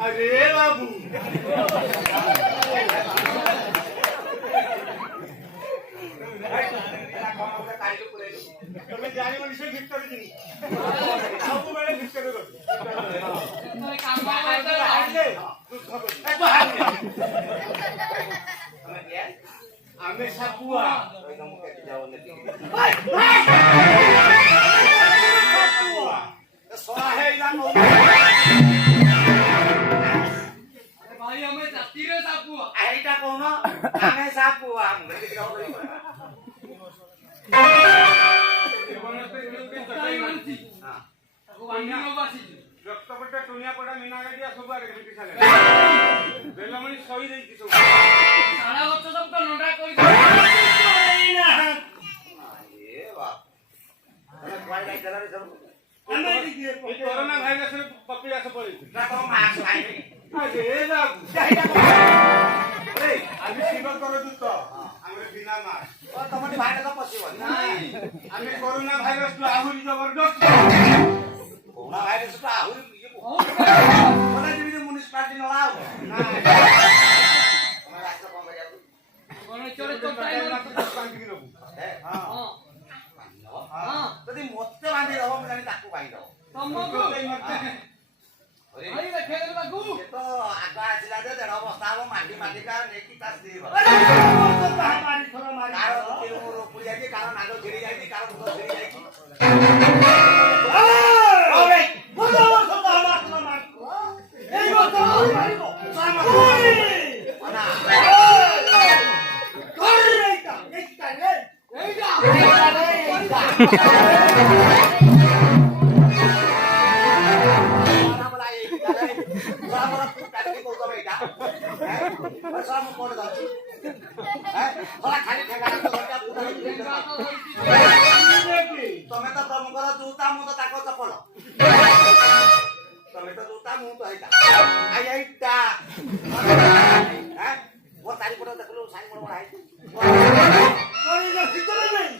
अरे बाबू તમે જાણી મને શું ગિફ્ટ કરી દીધી આવું મેળે ગિફ્ટ કર્યો તમે કામ માં તો હાલે તું ખબર તમે કે અમે સાપુઆ તમે કે જાવ નથી સાપુઆ તો સોના હે જાનો भाई हमें जाती रे सापुआ आईटा कोन हमें सापुआ हम के गाव करी हां को वांगी नो बासी रक्तपट्टा टुनिया पडा मीना गाडी सब आरे भेटी साले बेलमणी सही देई की सब सारा वर्ष सब तो नोटा कोई नहीं ना ए वाह अरे क्वाई गाई चला रे सब कोरोना भाइरस रे पकड़ी आसे पड़ी ना तो मास्क खाई अरे बाबू ए आम्ही शिवर करत होतो आम्ही बिना मास्क ओ तमने भाई का पसिबल नाही आम्ही कोरोना भाइरस ला आहुरी जबरदस्त कोरोना भाइरस ला आहुरी कोना दिबी म्युनिसिपालिटी न लाव नाही तुम्हाला रास्ता कोण बजाव कोण चोरे तो टाइम लागतो पाणी नको हां हां तदी मोत्ते बांधी रहो म्हणजे ताकू बाई दो तमको अरे अरे खेल बागू ये तो आगा आजिला दे देना अवस्था वो माटी माटी का नेकी तास देब अरे तो हमारी थोड़ा मारी कारण के मोर पुरी जाई कारण नागो झिड़ी जाई कारण तो झिड़ी जाई ओए बोलो तो हमार थोड़ा मार ए वो तो मारिबो सामा ना कर रे का एकटा रे एटा ତମେ ତ ଯୋଉଟା ମୁଁ ତ ହେଇଟା ଆଇ ଏଇଟା ମୋ ଚାରିପଟ ଦେଖିଲୁ ସାଇ ମୋର ହେଇଛି ଭିତରେ ନାଇଁ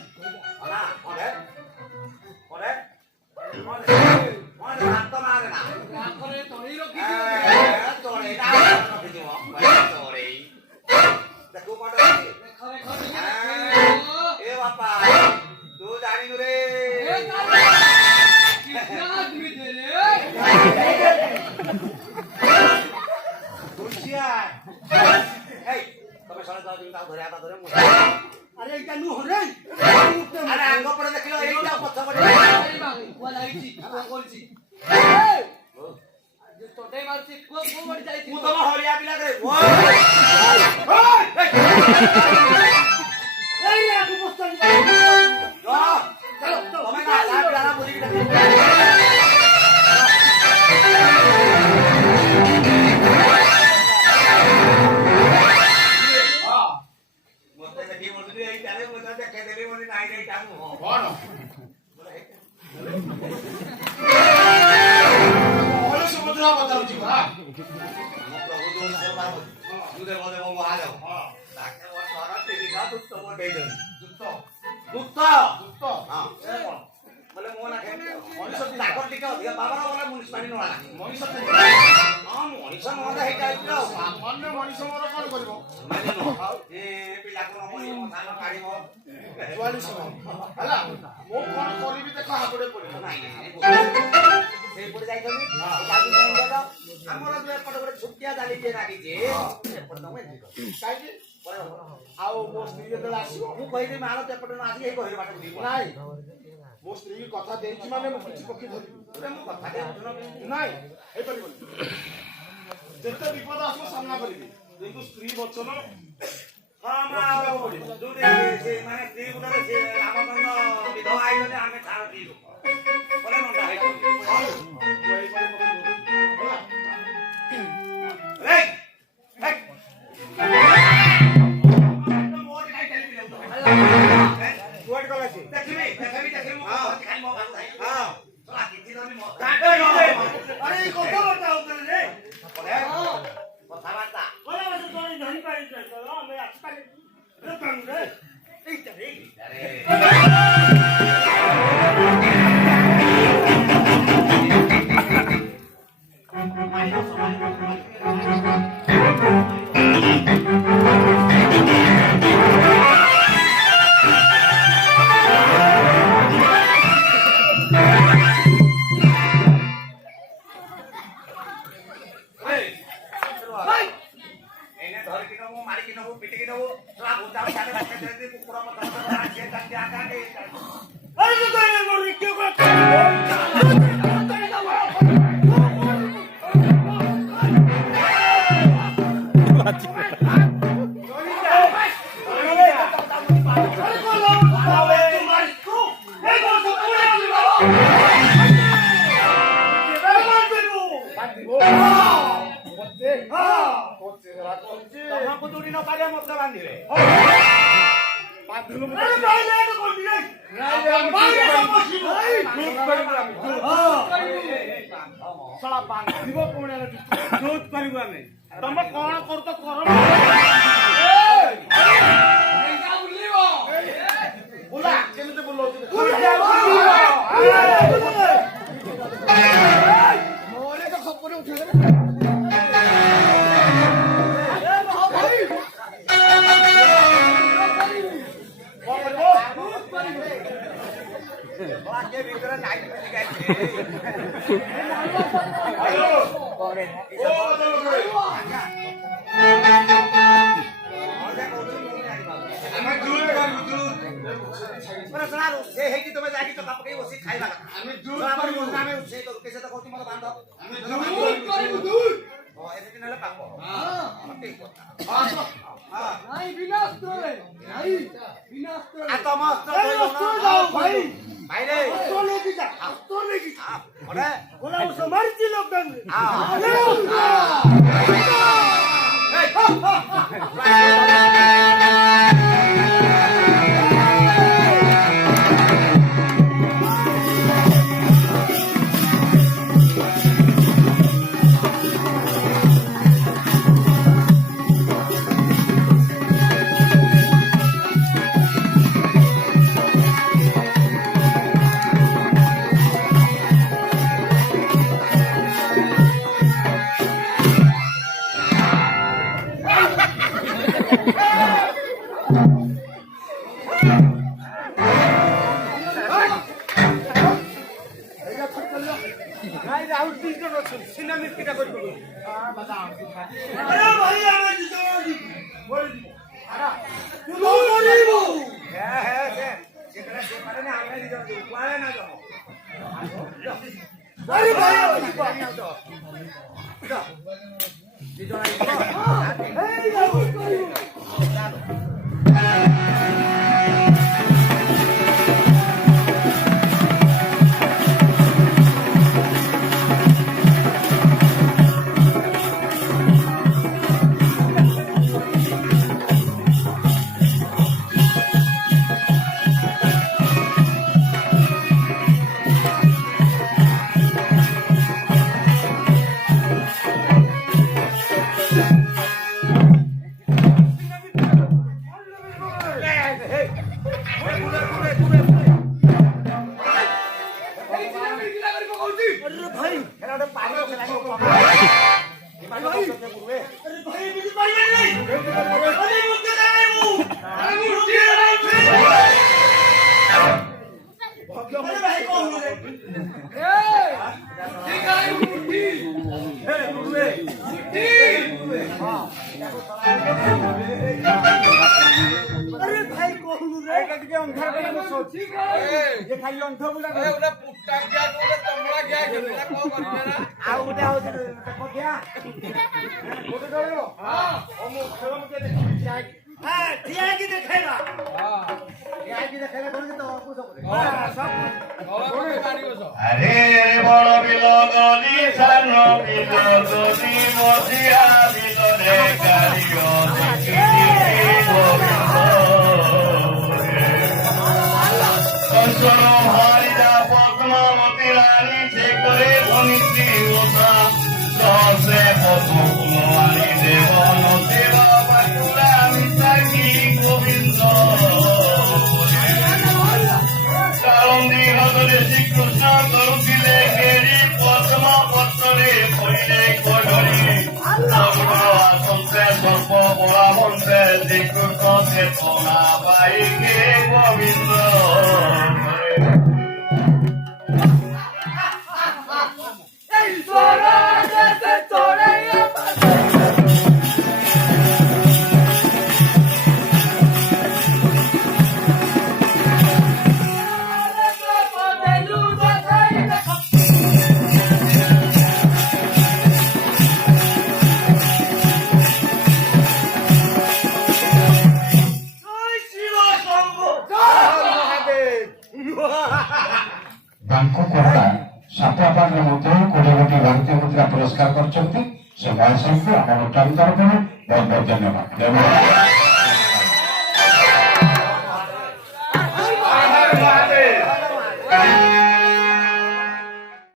ନା କଣେ କଣେ ହାତ ମାରେ ନା ତୋରେଇ ଦେଖୁ କଣ ଏ ବାପା ତୁ ଜାଣିନୁ ରେ ତମେ ଶହେ ଧରେ ଧରେ ଆରେ ଏଇଟା ନୁ ହରେ ଆରେ ଆଗ ପଟେ ଦେଖିଲ ଏଇଟା ପଛ ପଟେ ମୁଁ ତମ ହଳିଆ ପିଲା ରେ ଛୁଟିଆ ଚାଲିଛି ଲାଗିଛି ଆଉ ମୋ ସ୍ତ୍ରୀ ଯେତେବେଳେ ଆସିବ ମୁଁ କହିବି ମାଳ ଏପଟେ ନ ଆସିକି କହିଲେ ବାଟ ନାଇଁ ମୋ ସ୍ତ୍ରୀ କଥା ଦେଇଛି ମାନେ ମୁଁ କିଛି ପକ୍ଷୀ ଧରିବି ମୁଁ କଥା ନାଇଁ ହେଇପାରିବନି ଯେତେ ବିପଦ ଆସିବ ସାମ୍ନା କରିବି କିନ୍ତୁ ସ୍ତ୍ରୀ ବଚନ ମାନେ ସ୍ତ୍ରୀ ଗୁଡ଼ରେ ସେ ରାମଚନ୍ଦ୍ର ବିଧବା ହେଇଗଲେ ଆମେ ଛାଡ଼ ଦିଲୁ ବୋଲେ ନଣ୍ଡା ତମେ କଣ କରୁଛ କର ବୁଲା କେମିତି ବୁଲଉଛ ଭିତରେ ନାଇଟ୍ ରୋଷେଇ ହେଇକି ତମେ ଯାଇକି ଚକା ପକେଇ ବସି ଖାଇବା ଆମେ ରୋଷେଇ କରୁ କେତେ କହୁଛି ମୋର ବାନ୍ଧ ଏମିତି ନେଲେ ପାପ ମାରିଛି এটা করি আরে ভাই আমি দিতে বলে দিব আরা তুই করিব হ্যাঁ হ্যাঁ হ্যাঁ যেটা সে পারে না আমরা দিতে দিব পারে না যাও আরে ভাই আমি আউট যা দিজনা এই আমি করিব আরে বড় বিলগনি সান বিলগনি মজিয়া বিলরে কারিও কঞ্চন হারিদা পদ্মাবতী রানী সে করে ধনিত্রী ওষা সহসে পদ্মকুমারী দেবন দেবা বাকুলা মিতাকি গোবিন্দ কালন্দি হদরে শ্রীকৃষ্ণ করুছিলে গেরি পদ্ম পত্রে কইলে কডরি সর্ব আসন্তে সর্ব বলা মন্ত্রে শ্রীকৃষ্ণ চেতনা পাইকে গোবিন্দ ବାଙ୍କକର୍ତ୍ତା ସାତପାଟରେ ମଧ୍ୟ 20 କୋଟି ଭାରତୀୟ ମୁଦ୍ରା ପୁରସ୍କାର କରିଛନ୍ତି ସେ ମହାଶୟଙ୍କୁ ଆମ ତରଫରୁ ବହୁତ ବହୁତ ଧନ୍ୟବାଦ।